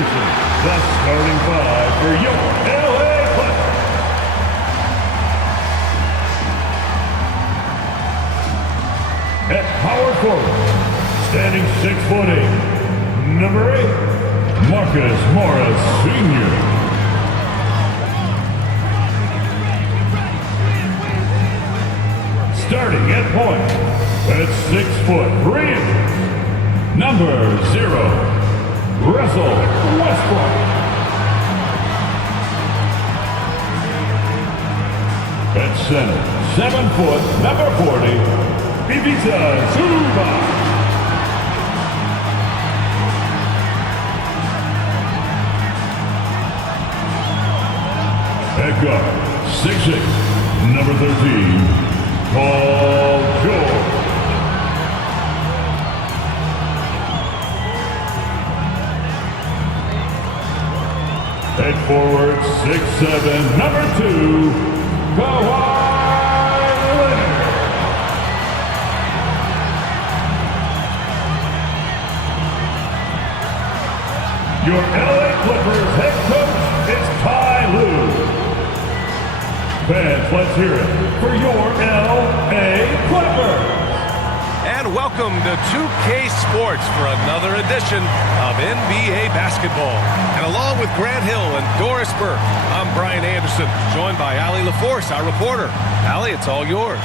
Introducing the starting five for your LA Clippers. At power forward, standing 6'8", number 8, Marcus Morris Sr. Starting at point, at 6'3", number 0, Russell Westbrook. At center, 7 foot, number 40, Ivica Zubac. At guard, 6'8", number 13, Paul George. At forward, 6'7", number 2, Kawhi Leonard. Your LA Clippers head coach is Ty Lue. Fans, let's hear it for your LA Clippers. And welcome to 2K Sports for another edition of NBA basketball. And along with Grant Hill and Doris Burke, I'm Brian Anderson, joined by Allie LaForce, our reporter. Allie, it's all yours.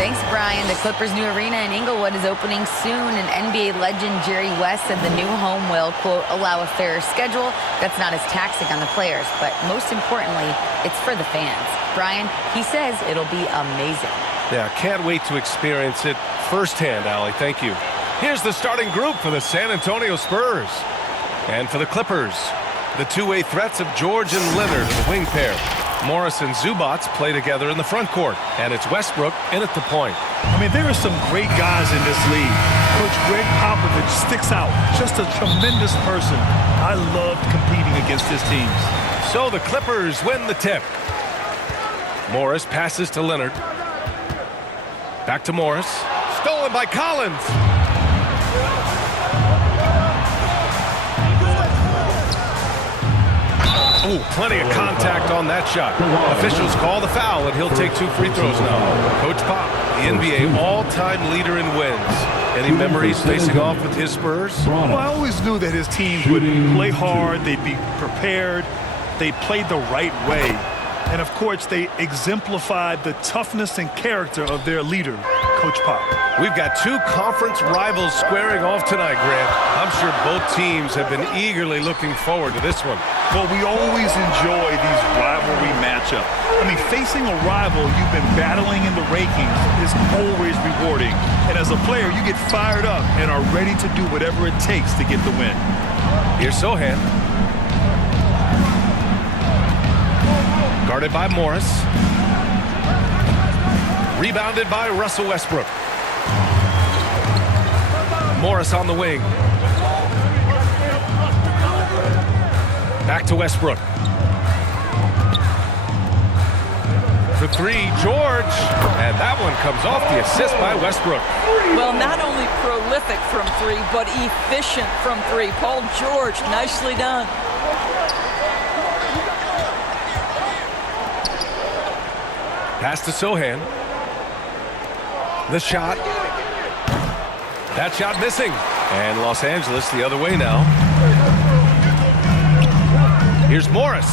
Thanks, Brian. The Clippers' new arena in Inglewood is opening soon, and NBA legend Jerry West said the new home will, quote, allow a fairer schedule that's not as taxing on the players, but most importantly, it's for the fans. Brian, he says it'll be amazing. Yeah, can't wait to experience it firsthand, Allie. Thank you. Here's the starting group for the San Antonio Spurs. And for the Clippers, the two-way threats of George and Leonard, the wing pair. Morris and Zubac play together in the front court, and it's Westbrook in at the point. I mean, there are some great guys in this league. Coach Greg Popovich sticks out. Just a tremendous person. I loved competing against his teams. So the Clippers win the tip. Morris passes to Leonard. Back to Morris. Stolen by Collins. Ooh, plenty of contact on that shot. Officials call the foul, and he'll take 2 free throws now. Coach Pop, the NBA all-time leader in wins. Any memories facing off with his Spurs? Well, I always knew that his team would play hard, they'd be prepared, they played the right way. And, of course, they exemplified the toughness and character of their leader, Coach Pop. We've got 2 conference rivals squaring off tonight, Grant. I'm sure both teams have been eagerly looking forward to this one. Well, we always enjoy these rivalry matchups. I mean, facing a rival you've been battling in the rankings is always rewarding. And as a player, you get fired up and are ready to do whatever it takes to get the win. Here's Sohan. Guarded by Morris. Rebounded by Russell Westbrook. Morris on the wing. Back to Westbrook. For 3, George. And that one comes off the assist by Westbrook. Well, not only prolific from 3, but efficient from 3. Paul George, nicely done. Pass to Sohan. The shot. That shot missing. And Los Angeles the other way now. Here's Morris.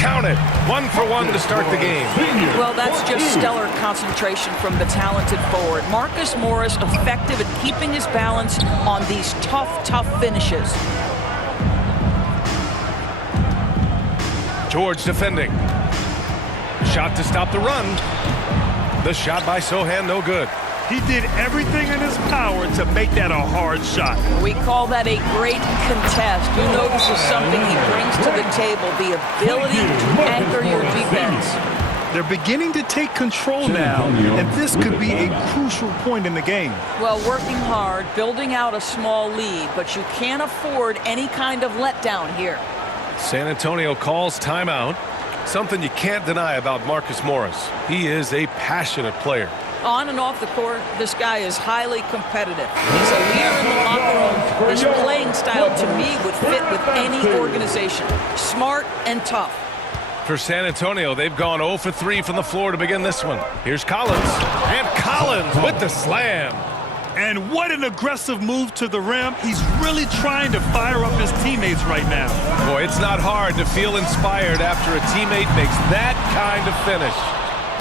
Count it. 1 for 1 to start the game. Well, that's just stellar concentration from the talented forward. Marcus Morris effective at keeping his balance on these tough finishes. George defending. Shot to stop the run. The shot by Sohan, no good. He did everything in his power to make that a hard shot. We call that a great contest. You know this is something he brings to the table, the ability to anchor your defense. They're beginning to take control now, and this could be a crucial point in the game. Well, working hard, building out a small lead, but you can't afford any kind of letdown here. San Antonio calls timeout. Something you can't deny about Marcus Morris. He is a passionate player. On and off the court, this guy is highly competitive. He's a leader in the locker room. His playing style, to me, would fit with any organization. Smart and tough. For San Antonio, they've gone 0 for 3 from the floor to begin this one. Here's Collins. And Collins with the slam. And what an aggressive move to the rim. He's really trying to fire up his teammates right now. Boy, it's not hard to feel inspired after a teammate makes that kind of finish.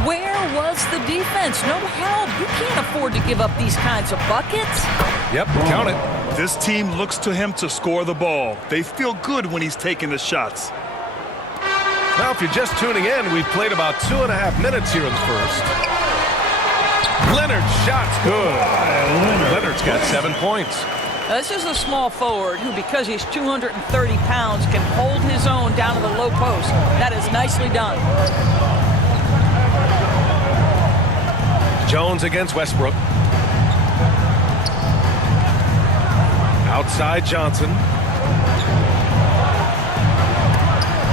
Where was the defense? No help. You can't afford to give up these kinds of buckets. Yep, count it. This team looks to him to score the ball. They feel good when he's taking the shots. Now, if you're just tuning in, we've played about 2.5 minutes here in the first. Leonard's shot's good. Leonard's got 7 points. This is a small forward who, because he's 230 pounds, can hold his own down to the low post. That is nicely done. Jones against Westbrook. Outside Johnson.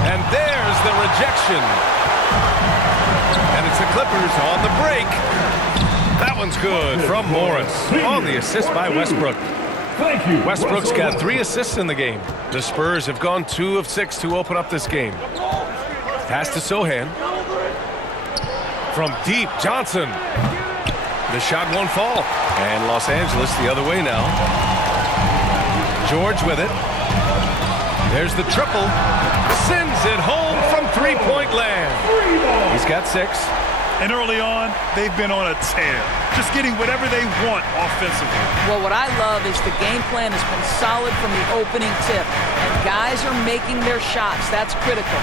And there's the rejection. And it's the Clippers on the break. That one's good from Morris on the assist by Westbrook. Thank you. Westbrook's got 3 assists in the game. The Spurs have gone 2 of 6 to open up this game. Pass to Sohan. From deep, Johnson. The shot won't fall. And Los Angeles the other way now. George with it. There's the triple. Sends it home from three-point land. He's got 6. And early on, they've been on a tear. Just getting whatever they want offensively. Well, what I love is the game plan has been solid from the opening tip. And guys are making their shots. That's critical.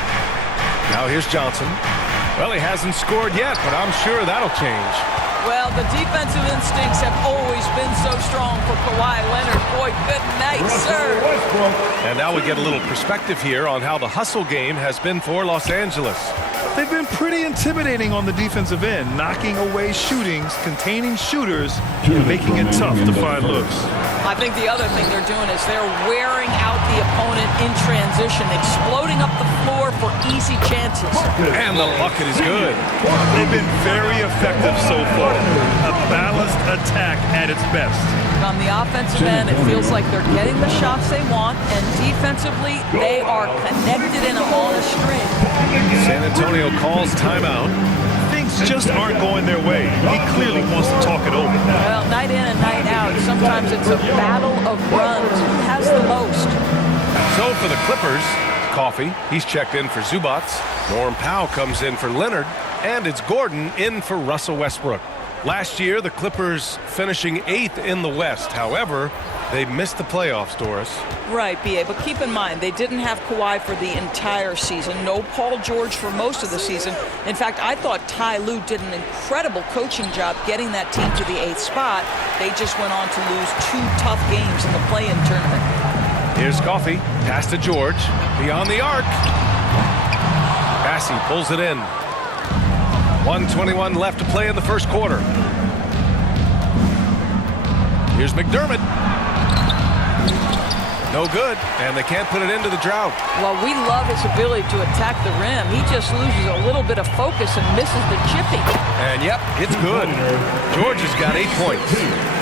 Now here's Johnson. Well, he hasn't scored yet, but I'm sure that'll change. Well, the defensive instincts have always been so strong for Kawhi Leonard. Boy, good night, sir. And now we get a little perspective here on how the hustle game has been for Los Angeles. They've been pretty intimidating on the defensive end, knocking away shootings, containing shooters, and making it tough to find looks. I think the other thing they're doing is they're wearing out the opponent in transition, exploding up the floor for easy chances. And the bucket is good. They've been very effective so far. A balanced attack at its best. On the offensive end, it feels like they're getting the shots they want, and defensively, they are connected and on a string. San Antonio calls timeout. Things just aren't going their way. He clearly wants to talk it over. Well, night in and night out, sometimes it's a battle of runs. Who has the most? So for the Clippers, Coffey, he's checked in for Zubats. Norm Powell comes in for Leonard. And it's Gordon in for Russell Westbrook. Last year, the Clippers finishing 8th in the West. However, they missed the playoffs, Doris. Right, B.A., but keep in mind, they didn't have Kawhi for the entire season. No Paul George for most of the season. In fact, I thought Ty Lue did an incredible coaching job getting that team to the 8th spot. They just went on to lose 2 tough games in the play-in tournament. Here's Coffey. Pass to George. Beyond the arc. Bassey pulls it in. 1:21 left to play in the first quarter. Here's McDermott. No good, and they can't put it into the drought. Well, we love his ability to attack the rim. He just loses a little bit of focus and misses the chippy. And yep, it's good. George has got 8 points.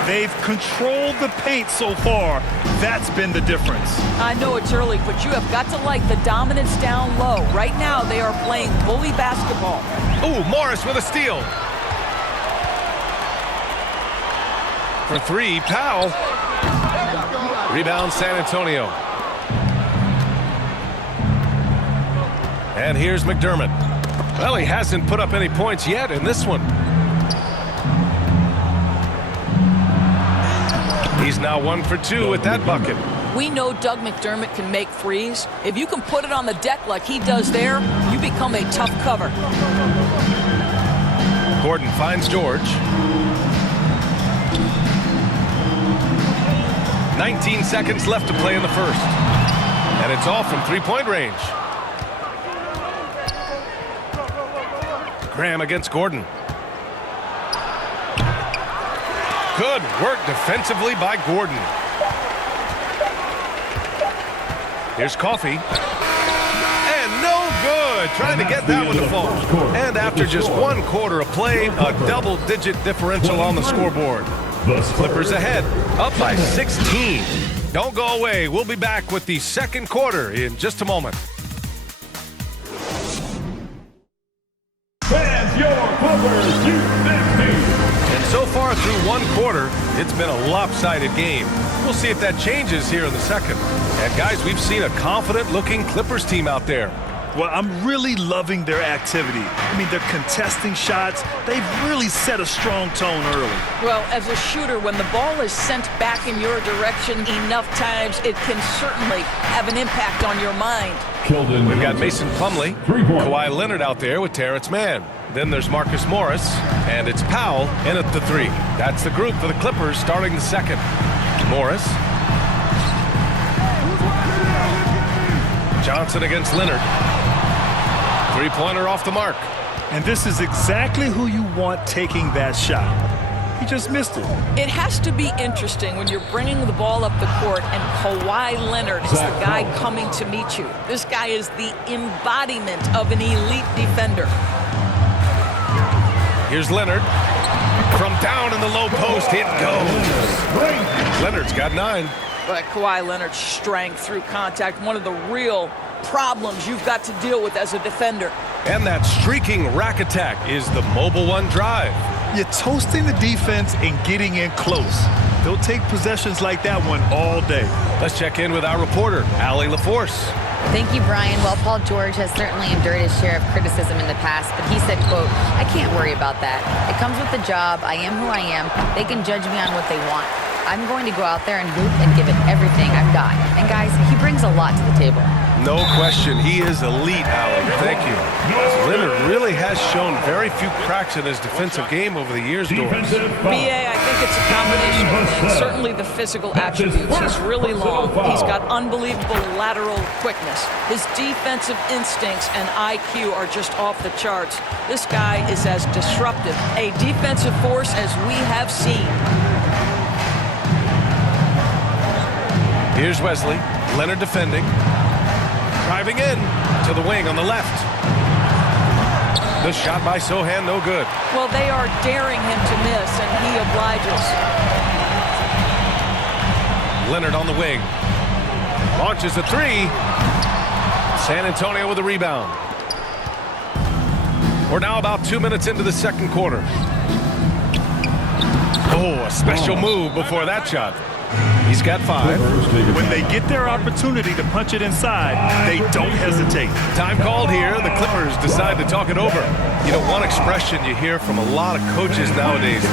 They've controlled the paint so far. That's been the difference. I know it's early, but you have got to like the dominance down low. Right now, they are playing bully basketball. Ooh, Morris with a steal. For 3, Powell. Rebound, San Antonio. And here's McDermott. Well, he hasn't put up any points yet in this one. He's now 1 for 2 with that bucket. We know Doug McDermott can make threes. If you can put it on the deck like he does there, you become a tough cover. Gordon finds George. 19 seconds left to play in the first. And it's off from three-point range. Graham against Gordon. Good work defensively by Gordon. Here's Coffey. And no good. good, trying to get that one to fall. And after just 1 quarter of play, a double-digit differential on the scoreboard. Clippers ahead, up by 16. Don't go away. We'll be back with the second quarter in just a moment. Fans, your Clippers, you And so far through 1 quarter, it's been a lopsided game. We'll see if that changes here in the second. And guys, we've seen a confident-looking Clippers team out there. Well, I'm really loving their activity. I mean, they're contesting shots. They've really set a strong tone early. Well, as a shooter, when the ball is sent back in your direction enough times, it can certainly have an impact on your mind. We've got Mason Plumlee, Kawhi Leonard out there with Terrence Mann. Then there's Marcus Morris, and it's Powell in at the 3. That's the group for the Clippers starting the second. Morris. Johnson against Leonard. 3-pointer off the mark. And this is exactly who you want taking that shot. He just missed it. It has to be interesting when you're bringing the ball up the court and Kawhi Leonard is the guy coming to meet you. This guy is the embodiment of an elite defender. Here's Leonard. From down in the low post, it goes. Leonard's got 9. But Kawhi Leonard's strength through contact, one of the real problems you've got to deal with as a defender. And that streaking rack attack is the mobile 1 drive. You're toasting the defense and getting in close. They'll take possessions like that one all day. Let's check in with our reporter, Allie LaForce. Thank you, Brian. Well, Paul George has certainly endured his share of criticism in the past, but he said, quote, "I can't worry about that. It comes with the job. I am who I am. They can judge me on what they want. I'm going to go out there and hoop and give it everything I've got." And guys, he brings a lot to the table. No question, he is elite, Allie. Thank you. Leonard really has shown very few cracks in his defensive game over the years, Doris. B.A., I think it's a combination of things. Certainly the physical attributes. He's really long. He's got unbelievable lateral quickness. His defensive instincts and IQ are just off the charts. This guy is as disruptive, a defensive force as we have seen. Here's Wesley. Leonard defending. Driving in to the wing on the left. The shot by Sohan, no good. Well, they are daring him to miss, and he obliges. Leonard on the wing. Launches a 3. San Antonio with a rebound. We're now about 2 minutes into the second quarter. Oh, a special move before that shot. He's got 5. When they get their opportunity to punch it inside, they don't hesitate. Time called here. The Clippers decide to talk it over. You know, one expression you hear from a lot of coaches nowadays,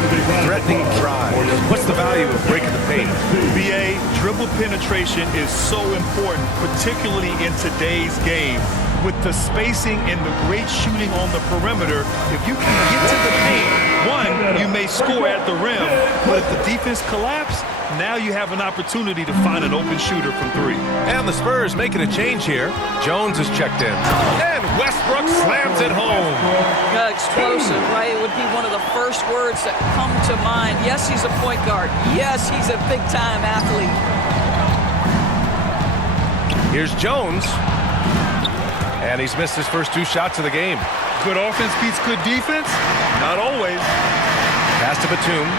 threatening drive. What's the value of breaking the paint? BA, dribble penetration is so important, particularly in today's game. With the spacing and the great shooting on the perimeter, if you can get to the paint, one, you may score at the rim, but if the defense collapses, now you have an opportunity to find an open shooter from 3. And the Spurs making a change here. Jones is checked in. And Westbrook slams it home. Explosive, right? It would be one of the first words that come to mind. Yes, he's a point guard. Yes, he's a big-time athlete. Here's Jones. And he's missed his first 2 shots of the game. Good offense beats good defense? Not always. Pass to Batum.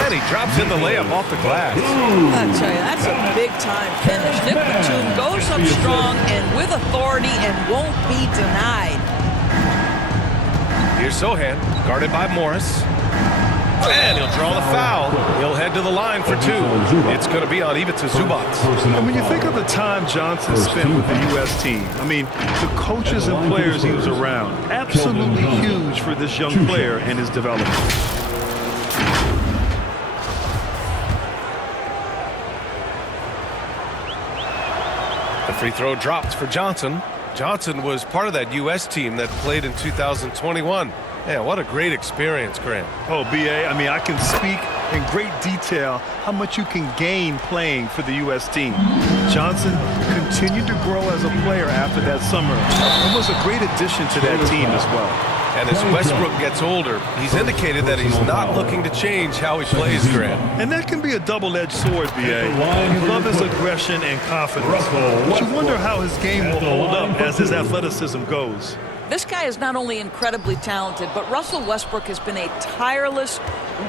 And he drops in the layup off the glass. I tell you, that's a big-time finish. Nick Batum goes up strong and with authority and won't be denied. Here's Sohan, guarded by Morris. And he'll draw the foul. He'll head to the line for 2. It's going to be on Ivica Zubac. And when you think of the time Johnson spent with the U.S. team, I mean, the coaches and players he was around, absolutely huge for this young player and his development. The free throw dropped for Johnson. Johnson was part of that U.S. team that played in 2021. Yeah, what a great experience, Grant. Oh, B.A., I mean, I can speak in great detail how much you can gain playing for the U.S. team. Johnson continued to grow as a player after that summer and was a great addition to that team as well. And as Westbrook gets older, he's indicated that he's not looking to change how he plays, Grant. And that can be a double-edged sword, B.A. You love his aggression and confidence, but you wonder how his game will hold up as his athleticism goes. This guy is not only incredibly talented, but Russell Westbrook has been a tireless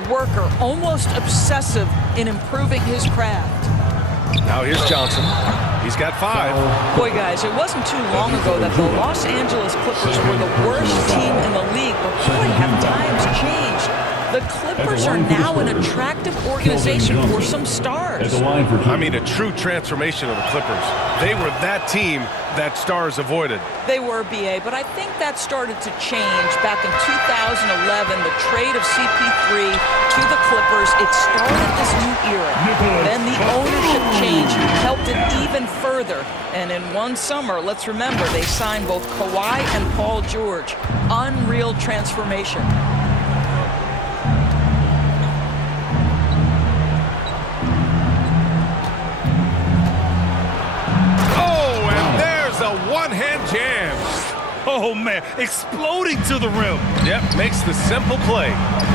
worker, almost obsessive in improving his craft. Now here's Johnson. He's got 5. Boy, guys, it wasn't too long ago that the Los Angeles Clippers were the worst team in the league, but boy, have times changed. The Clippers are now an attractive organization for some stars. I mean, a true transformation of the Clippers. They were that team that stars avoided. They were, B.A., but I think that started to change back in 2011, the trade of CP3 to the Clippers. It started this new era. Then the ownership change helped it even further. And in one summer, let's remember, they signed both Kawhi and Paul George. Unreal transformation. One-hand jam. Oh, man, exploding to the rim. Yep, makes the simple play.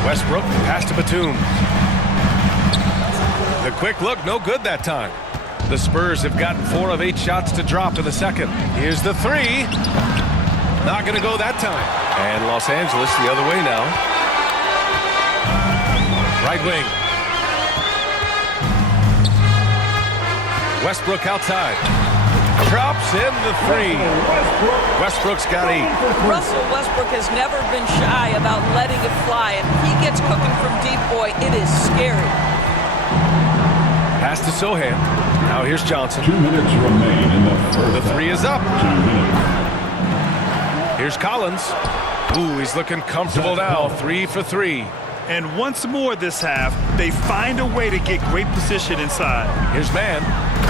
Westbrook pass to Batum. The quick look, no good that time. The Spurs have gotten 4 of 8 shots to drop in the second. Here's the 3. Not going to go that time. And Los Angeles the other way now. Right wing. Westbrook outside. Drops in the 3. Westbrook's got 8. Russell Westbrook has never been shy about letting it fly, and he gets cooking from deep, boy, it is scary. Pass to Sohan. Now here's Johnson. 2 minutes remain in the first. The 3 is up. 2 minutes. Here's Collins. Ooh, he's looking comfortable now. 3 for 3. And once more this half, they find a way to get great position inside. Here's Mann.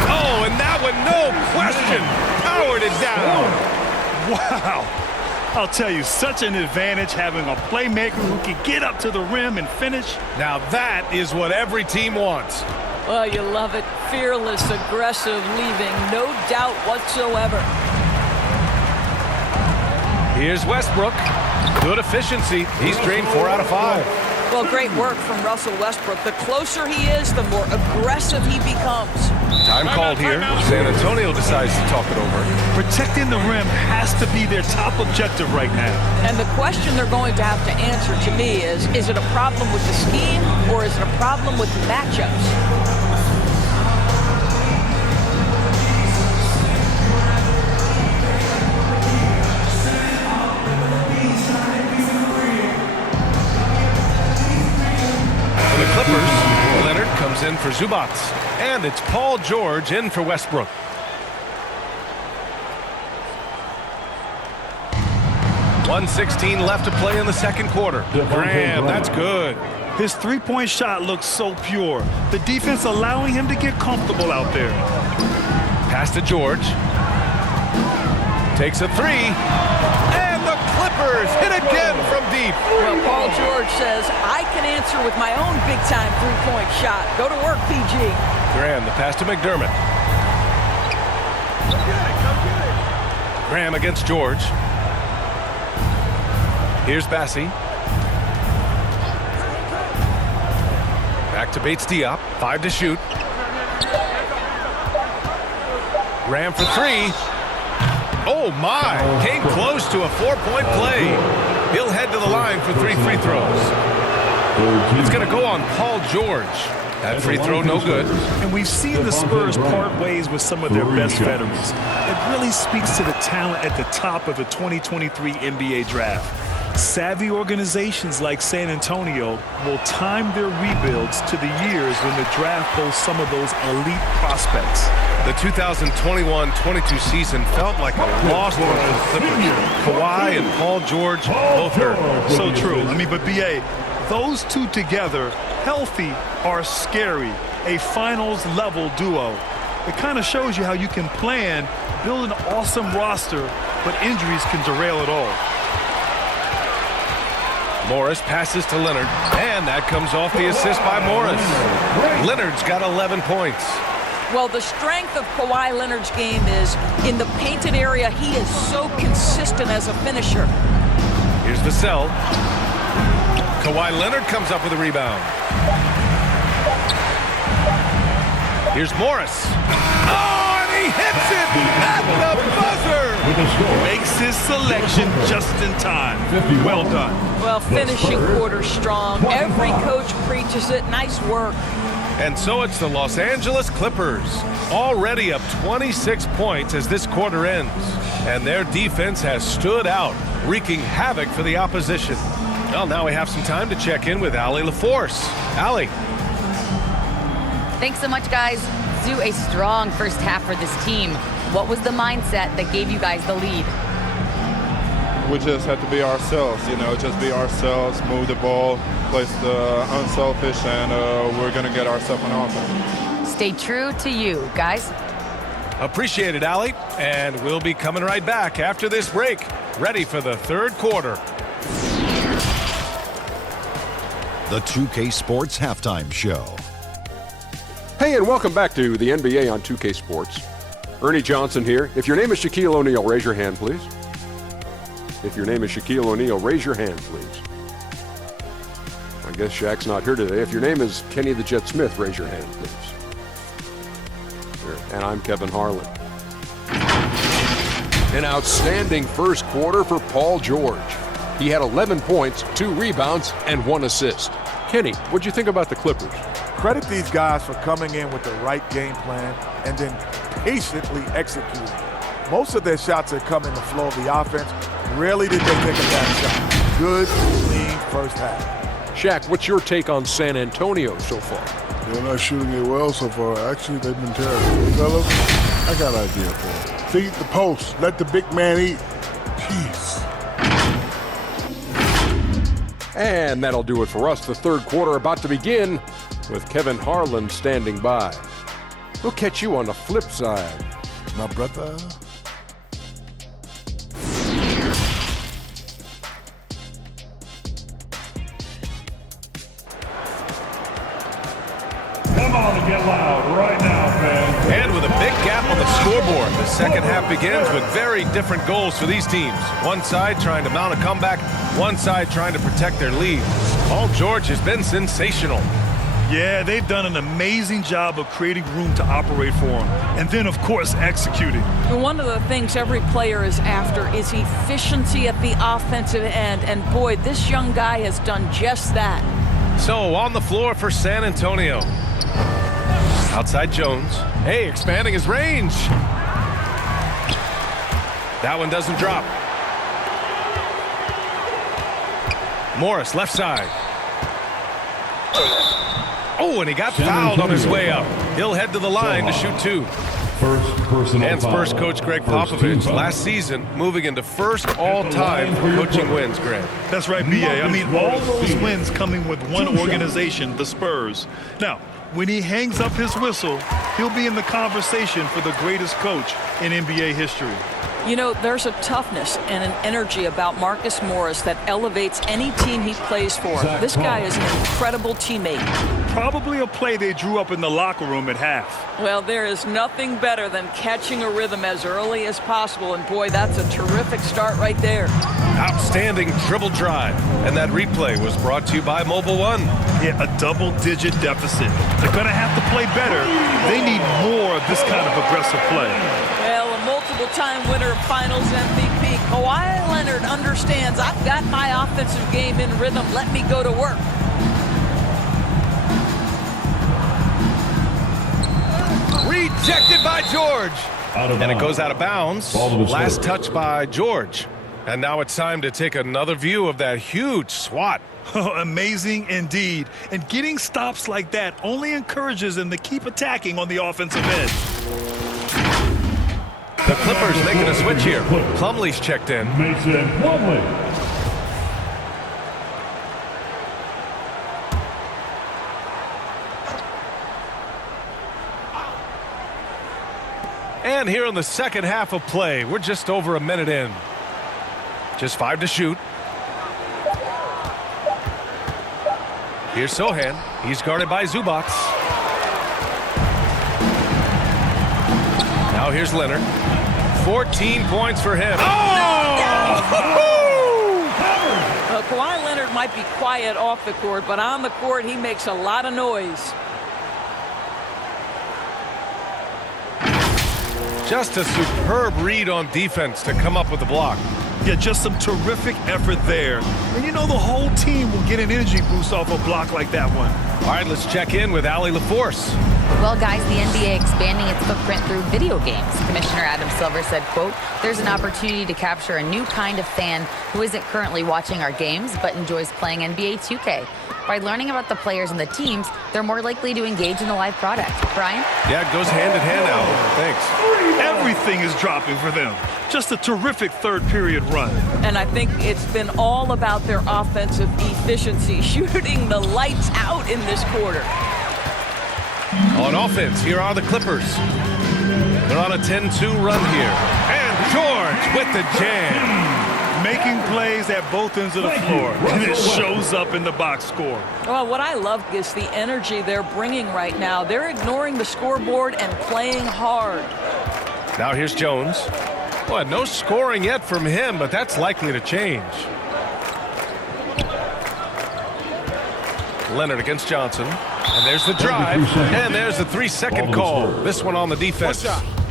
Oh, and that one, no question, powered it down. Wow. I'll tell you, such an advantage having a playmaker who can get up to the rim and finish. Now that is what every team wants. Well, you love it. Fearless, aggressive, leaving, no doubt whatsoever. Here's Westbrook. Good efficiency. He's drained 4 out of 5. Well, great work from Russell Westbrook. The closer he is, the more aggressive he becomes. Time called here. San Antonio decides to talk it over. Protecting the rim has to be their top objective right now. And the question they're going to have to answer to me is it a problem with the scheme or is it a problem with the matchups? Clippers, Leonard comes in for Zubac, and it's Paul George in for Westbrook. .116 left to play in the second quarter. Graham, that's good. His three-point shot looks so pure. The defense allowing him to get comfortable out there. Pass to George. Takes a 3. Clippers hit again from deep. Well, Paul George says, I can answer with my own big-time three-point shot. Go to work, PG. Graham, the pass to McDermott. Graham against George. Here's Bassi. Back to Bates Diop. 5 to shoot. Graham for 3. Oh, my. Came close to a 4-point play. He'll head to the line for 3 free throws. It's going to go on Paul George. That free throw, no good. And we've seen the Spurs part ways with some of their best veterans. It really speaks to the talent at the top of the 2023 NBA draft. Savvy organizations like San Antonio will time their rebuilds to the years when the draft boasts some of those elite prospects. The 2021-22 season felt like a lost one for the Clippers. Kawhi and Paul George both hurt. So true. I mean, but B.A., those two together, healthy, are scary. A finals-level duo. It kind of shows you how you can plan, build an awesome roster, but injuries can derail it all. Morris passes to Leonard, and that comes off the assist by Morris. Leonard's got 11 points. Well, the strength of Kawhi Leonard's game is in the painted area. He is so consistent as a finisher. Here's Vassell. Kawhi Leonard comes up with a rebound. Here's Morris. Oh, and he hits it at the buzzer. Makes his selection just in time. Well done. Well, finishing quarter strong. Every coach preaches it. Nice work. And so it's the Los Angeles Clippers, already up 26 points as this quarter ends. And their defense has stood out, wreaking havoc for the opposition. Well, now we have some time to check in with Allie LaForce. Allie. Thanks so much, guys. Do a strong first half for this team. What was the mindset that gave you guys the lead? We just have to be ourselves, just be ourselves, move the ball, play unselfish, and we're going to get ourselves an offense. Stay true to you, guys. Appreciate it, Allie. And we'll be coming right back after this break, ready for the third quarter. The 2K Sports Halftime Show. Hey, and welcome back to the NBA on 2K Sports. Ernie Johnson here. If your name is Shaquille O'Neal, raise your hand, please. If your name is Shaquille O'Neal, raise your hand, please. I guess Shaq's not here today. If your name is Kenny the Jet Smith, raise your hand, please. And I'm Kevin Harlan. An outstanding first quarter for Paul George. He had 11 points, 2 rebounds, and 1 assist. Kenny, what'd you think about the Clippers? Credit these guys for coming in with the right game plan and then patiently executing. Most of their shots that come in the flow of the offense. Rarely did they take a bad shot. Good, clean first half. Shaq, what's your take on San Antonio so far? They're not shooting it well so far. Actually, they've been terrible. Fellas, I got an idea for them. Feed the post. Let the big man eat. Jeez. And that'll do it for us. The third quarter about to begin with Kevin Harlan standing by. We'll catch you on the flip side, My brother. Come on and get loud right now, fans. And with a big gap on the scoreboard, the second half begins with very different goals for these teams. One side trying to mount a comeback, one side trying to protect their lead. Paul George has been sensational. Yeah, they've done an amazing job of creating room to operate for him. And then, of course, executing. One of the things every player is after is efficiency at the offensive end. And boy, this young guy has done just that. So on the floor for San Antonio. Outside Jones. Hey, expanding his range. That one doesn't drop. Morris, left side. Oh, and he got fouled on his way up. He'll head to the line to shoot 2. First personal And Spurs coach Greg Popovich last season moving into first all-time for coaching wins, Greg. That's right, B.A. I mean, all those wins coming with one organization, the Spurs. Now, when he hangs up his whistle, he'll be in the conversation for the greatest coach in NBA history. You know, there's a toughness and an energy about Marcus Morris that elevates any team he plays for. This guy is an incredible teammate. Probably a play they drew up in the locker room at half. Well, there is nothing better than catching a rhythm as early as possible. And boy, that's a terrific start right there. Outstanding dribble drive. And that replay was brought to you by Mobile One. Yeah, a double-digit deficit. They're going to have to play better. They need more of this kind of aggressive play. Well, a multiple-time winner of Finals MVP, Kawhi Leonard understands I've got my offensive game in rhythm. Let me go to work. Rejected by George. And it goes out of bounds. Last touch by George. And now it's time to take another view of that huge swat. Amazing indeed. And getting stops like that only encourages them to keep attacking on the offensive end. The Clippers making a switch here. Plumlee's checked in. Mason Plumlee. And here in the second half of play, we're just over a minute in. Just 5 to shoot. Here's Sohan. He's guarded by Zubac. Now here's Leonard. 14 points for him. Oh! Kawhi Leonard might be quiet off the court, but on the court, he makes a lot of noise. Just a superb read on defense to come up with the block. Yeah, just some terrific effort there. And you know the whole team will get an energy boost off a block like that one. All right, let's check in with Allie LaForce. Well, guys, the NBA expanding its footprint through video games. Commissioner Adam Silver said, quote, "There's an opportunity to capture a new kind of fan who isn't currently watching our games but enjoys playing NBA 2K. By learning about the players and the teams, they're more likely to engage in the live product." Brian? Yeah, it goes hand in hand, Allie. Thanks. Everything is dropping for them. Just a terrific third period run. And I think it's been all about their offensive efficiency, shooting the lights out in this quarter. On offense, here are the Clippers. They're on a 10-2 run here. And George with the jam. Making plays at both ends of the floor. And it shows up in the box score. Well, what I love is the energy they're bringing right now. They're ignoring the scoreboard and playing hard. Now here's Jones. Well, no scoring yet from him, but that's likely to change. Leonard against Johnson. And there's the drive. And there's the 3-second call. This one on the defense.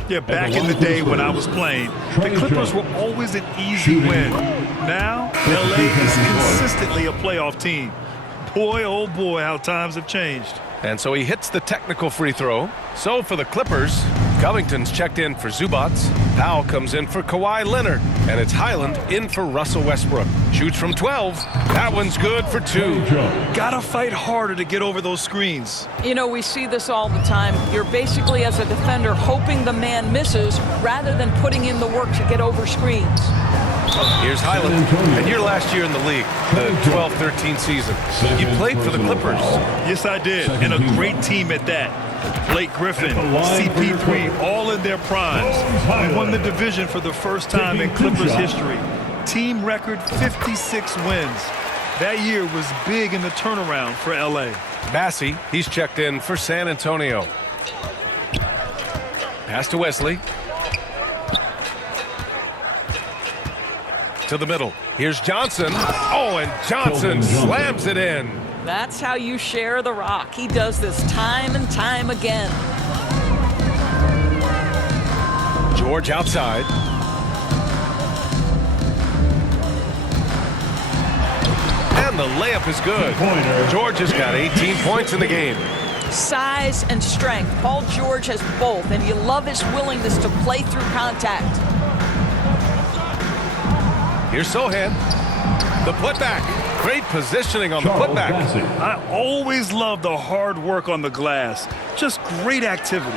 Yeah, back in the day when I was playing, the Clippers were always an easy win. Now, LA is consistently a playoff team. Boy, oh boy, how times have changed. And so he hits the technical free throw. So for the Clippers, Covington's checked in for Zubac. Powell comes in for Kawhi Leonard. And it's Highland in for Russell Westbrook. Shoots from 12. That one's good for 2. Gotta fight harder to get over those screens. You know, we see this all the time. You're basically, as a defender, hoping the man misses rather than putting in the work to get over screens. Here's Highland. And your last year in the league, the 12-13 season, you played for the Clippers. Yes, I did. And a great team at that. Blake Griffin, CP3, all in their primes. We won the division for the first time in Clippers history. Team record 56 wins. That year was big in the turnaround for LA. Bassey, he's checked in for San Antonio. Pass to Wesley. To the middle. Here's Johnson. Oh, and Johnson slams it in. That's how you share the rock. He does this time and time again. George outside. And the layup is good. George has got 18 points in the game. Size and strength. Paul George has both, and you love his willingness to play through contact. Here's Sohan. The putback. Great positioning on the putback. I always love the hard work on the glass. Just great activity.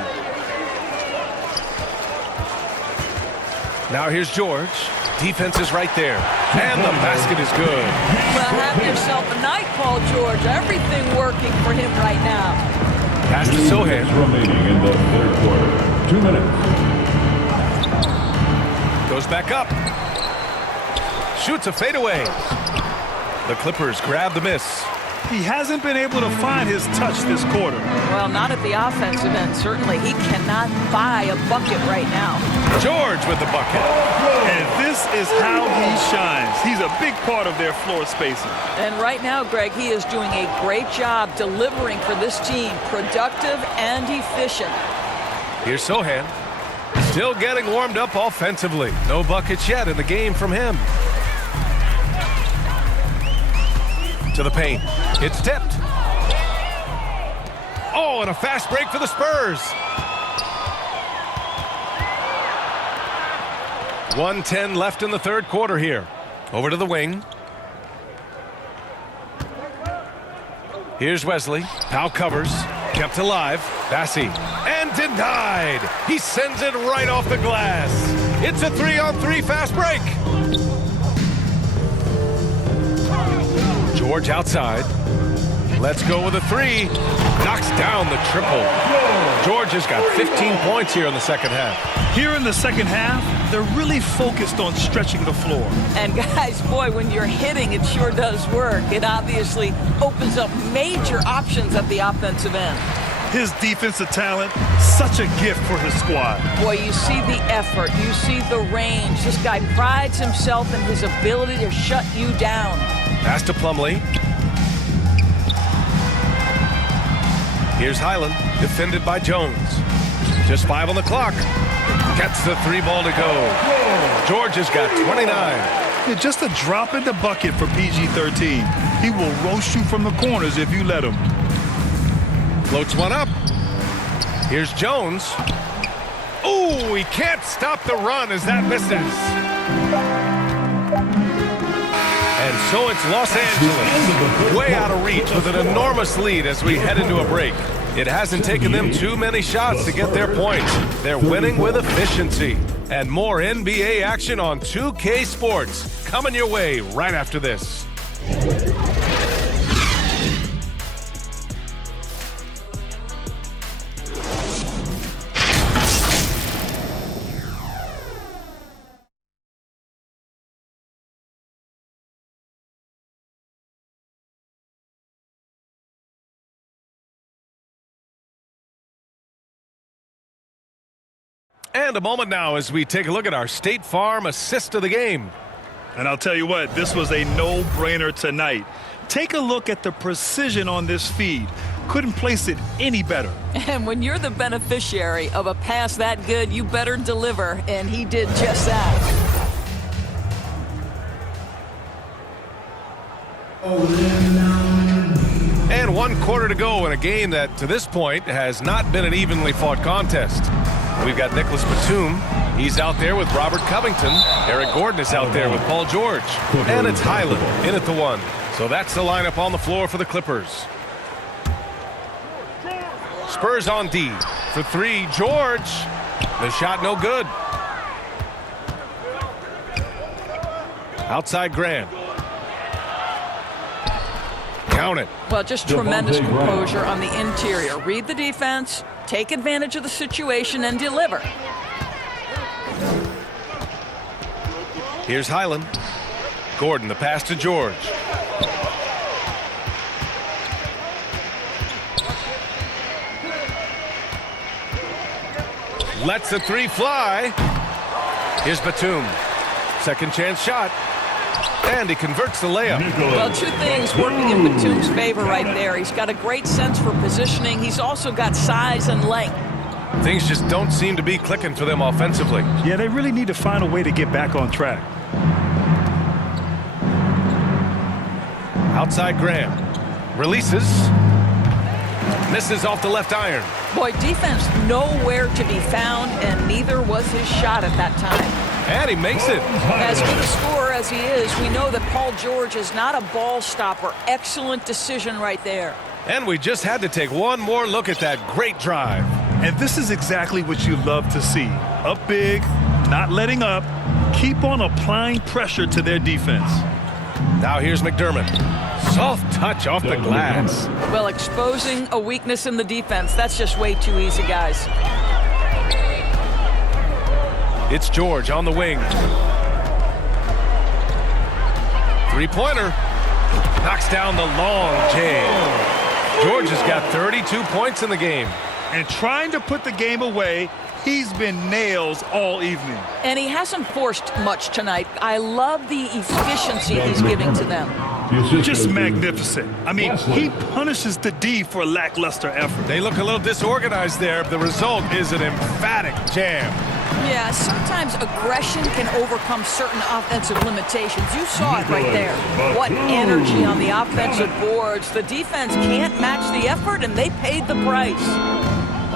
Now here's George. Defense is right there. And the basket is good. Well, have yourself a night, Paul George. Everything working for him right now. Pass to Sohan. Remaining in the third quarter. 2 minutes. Goes back up. Shoots a fadeaway. The Clippers grab the miss. He hasn't been able to find his touch this quarter. Well, not at the offensive end. Certainly, he cannot buy a bucket right now. George with the bucket. And this is how he shines. He's a big part of their floor spacing. And right now, Greg, he is doing a great job delivering for this team. Productive and efficient. Here's Sohan. Still getting warmed up offensively. No buckets yet in the game from him. To the paint. It's tipped. Oh, and a fast break for the Spurs. 1:10 left in the third quarter here. Over to the wing. Here's Wesley. Powell covers. Kept alive. Bassey. And denied. He sends it right off the glass. It's a 3-on-3 fast break. George outside. Let's go with a 3. Knocks down the triple. George has got 15 points here in the second half. Here in the second half, they're really focused on stretching the floor. And guys, boy, when you're hitting, it sure does work. It obviously opens up major options at the offensive end. His defensive talent, such a gift for his squad. Boy, you see the effort, you see the range. This guy prides himself in his ability to shut you down. Pass to Plumlee. Here's Highland, defended by Jones. Just 5 on the clock. Gets the 3 ball to go. George has got 29. Yeah, just a drop in the bucket for PG-13. He will roast you from the corners if you let him. Floats one up. Here's Jones. Ooh, he can't stop the run as that misses. And so it's Los Angeles, way out of reach with an enormous lead as we head into a break. It hasn't taken them too many shots to get their points. They're winning with efficiency. And more NBA action on 2K Sports coming your way right after this. And a moment now as we take a look at our State Farm assist of the game. And I'll tell you what, this was a no-brainer tonight. Take a look at the precision on this feed. Couldn't place it any better. And when you're the beneficiary of a pass that good, you better deliver, and he did just that. And 1 quarter to go in a game that, to this point, has not been an evenly fought contest. We've got Nicholas Batum. He's out there with Robert Covington. Eric Gordon is out there with Paul George. And it's Highland in at the 1. So that's the lineup on the floor for the Clippers. Spurs on D for 3. George. The shot no good. Outside Graham. Count it. Well, just tremendous composure on the interior. Read the defense, take advantage of the situation, and deliver. Here's Highland. Gordon, the pass to George. Lets the 3 fly. Here's Batum. Second chance shot. And he converts the layup. Well, 2 things working in Batum's favor right there. He's got a great sense for positioning. He's also got size and length. Things just don't seem to be clicking for them offensively. Yeah, they really need to find a way to get back on track. Outside Graham. Releases. Misses off the left iron. Boy, defense nowhere to be found, and neither was his shot at that time. And he makes it. As good a scorer as he is, we know that Paul George is not a ball stopper. Excellent decision right there. And we just had to take one more look at that great drive. And this is exactly what you love to see. Up big, not letting up, keep on applying pressure to their defense. Now here's McDermott. Soft touch off the glass. Well, exposing a weakness in the defense, that's just way too easy, guys. It's George on the wing. 3-pointer. Knocks down the long J. George has got 32 points in the game. And trying to put the game away, he's been nails all evening. And he hasn't forced much tonight. I love the efficiency he's giving to them. Just magnificent. I mean, he punishes the D for lackluster effort. They look a little disorganized there. The result is an emphatic jam. Yeah, sometimes aggression can overcome certain offensive limitations. You saw it right there. What energy on the offensive boards. The defense can't match the effort, and they paid the price.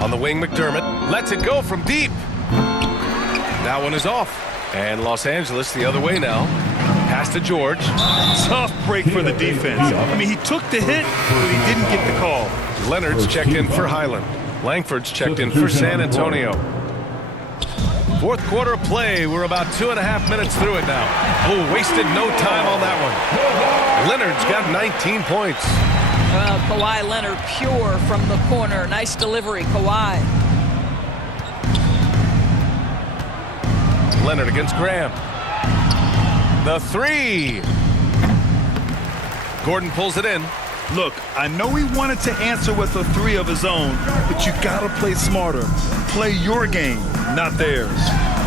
On the wing, McDermott lets it go from deep. That one is off. And Los Angeles the other way now. Pass to George. Tough break for the defense. I mean, he took the hit, but he didn't get the call. Leonard's checked in for Highland. Langford's checked in for San Antonio. 4th quarter of play. We're about 2.5 minutes through it now. Oh, wasted no time on that one. Leonard's got 19 points. Well, Kawhi Leonard pure from the corner. Nice delivery, Kawhi. Leonard against Graham. The 3. Gordon pulls it in. Look, I know he wanted to answer with a 3 of his own, but you gotta play smarter. Play your game, not theirs.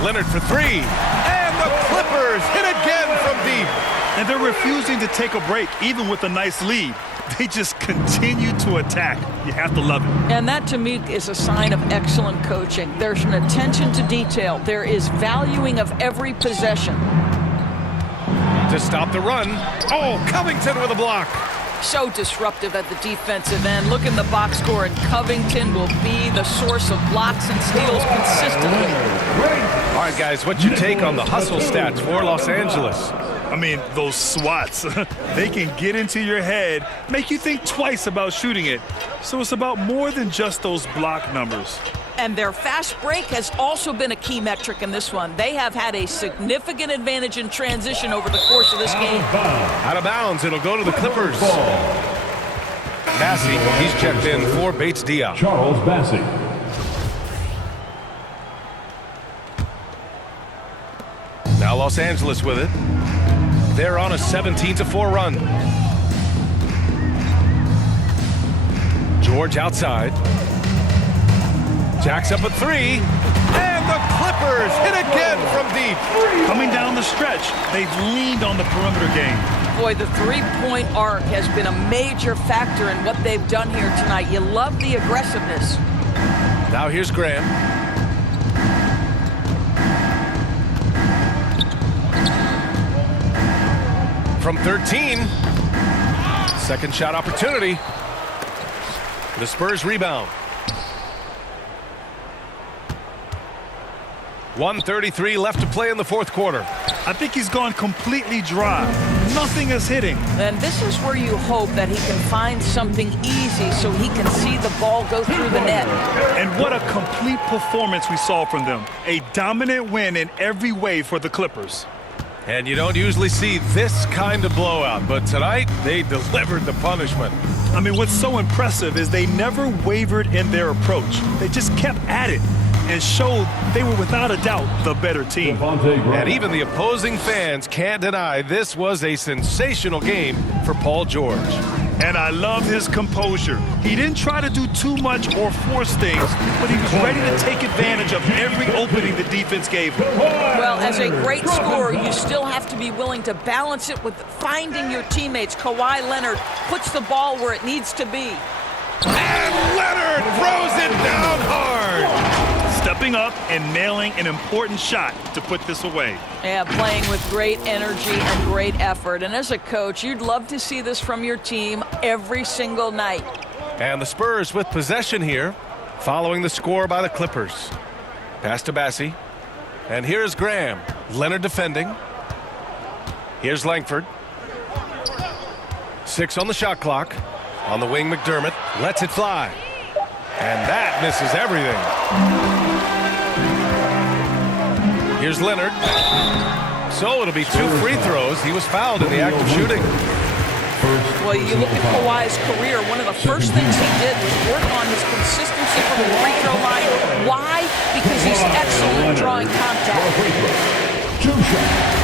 Leonard for 3. And the Clippers hit again from deep. And they're refusing to take a break, even with a nice lead. They just continue to attack. You have to love it. And that, to me, is a sign of excellent coaching. There's an attention to detail. There is valuing of every possession. To stop the run. Oh, Covington with a block. So disruptive at the defensive end. Look in the box score, and Covington will be the source of blocks and steals consistently. All right, guys, what's your take on the hustle stats for Los Angeles? I mean, those swats, they can get into your head, make you think twice about shooting it. So it's about more than just those block numbers. And their fast break has also been a key metric in this one. They have had a significant advantage in transition over the course of this game. Out of bounds, it'll go to the Clippers. Bassey, he's checked in for Bates Diop. Charles Bassey. Now Los Angeles with it. They're on a 17-4 run. George outside. Jacks up a three. And the Clippers hit again from deep. Coming down the stretch, they've leaned on the perimeter game. Boy, the three-point arc has been a major factor in what they've done here tonight. You love the aggressiveness. Now here's Graham. From 13. Second shot opportunity. The Spurs rebound. 1:33 left to play in the fourth quarter. I think he's gone completely dry. Nothing is hitting. And this is where you hope that he can find something easy so he can see the ball go through the net. And what a complete performance we saw from them. A dominant win in every way for the Clippers. And you don't usually see this kind of blowout, but tonight they delivered the punishment. I mean, what's so impressive is they never wavered in their approach. They just kept at it and showed they were without a doubt the better team. And even the opposing fans can't deny this was a sensational game for Paul George. And I love his composure. He didn't try to do too much or force things, but he was ready to take advantage of every opening the defense gave him. Well, as a great scorer, you still have to be willing to balance it with finding your teammates. Kawhi Leonard puts the ball where it needs to be. And Leonard throws it down hard. Stepping up and nailing an important shot to put this away. Yeah, playing with great energy and great effort. And as a coach, you'd love to see this from your team every single night. And the Spurs with possession here, following the score by the Clippers. Pass to Bassey. And here's Graham. Leonard defending. Here's Langford. 6 on the shot clock. On the wing, McDermott lets it fly. And that misses everything. Here's Leonard. So it'll be 2 free throws. He was fouled in the act of shooting. Well, you look at Kawhi's career, one of the first things he did was work on his consistency from the free throw line. Why? Because he's excellent at drawing contact. 2 shots.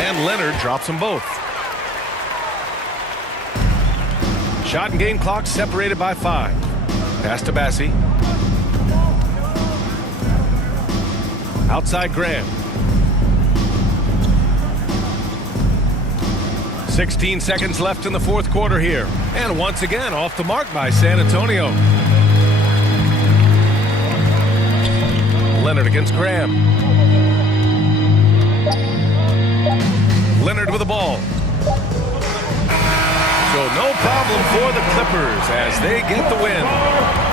And Leonard drops them both. Shot and game clock separated by 5. Pass to Bassey. Outside Graham. 16 seconds left in the fourth quarter here. And once again off the mark by San Antonio. Leonard against Graham. Leonard with the ball. So no problem for the Clippers as they get the win.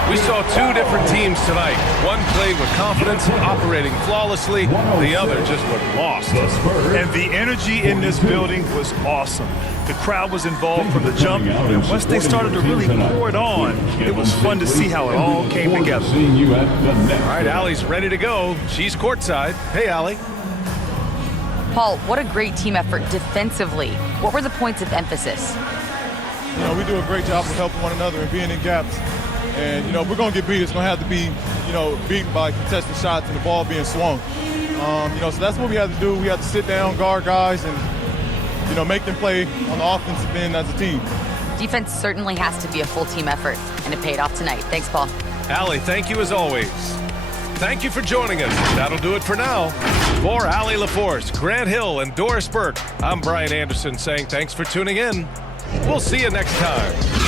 We saw 2 different teams tonight. One played with confidence, operating flawlessly. The other just looked lost. And the energy in this building was awesome. The crowd was involved from the jump, and once they started to really pour it on, it was fun to see how it all came together. All right, Allie's ready to go. She's courtside. Hey, Allie. Paul, what a great team effort defensively. What were the points of emphasis? You know, we do a great job of helping one another and being in gaps. And, you know, if we're going to get beat, it's going to have to be, you know, beaten by contested shots and the ball being swung. You know, so that's what we had to do. We had to sit down, guard guys, and, you know, make them play on the offensive end as a team. Defense certainly has to be a full team effort, and it paid off tonight. Thanks, Paul. Allie, thank you as always. thank you for joining us. That'll do it for now. For Allie LaForce, Grant Hill, and Doris Burke, I'm Brian Anderson saying thanks for tuning in. We'll see you next time.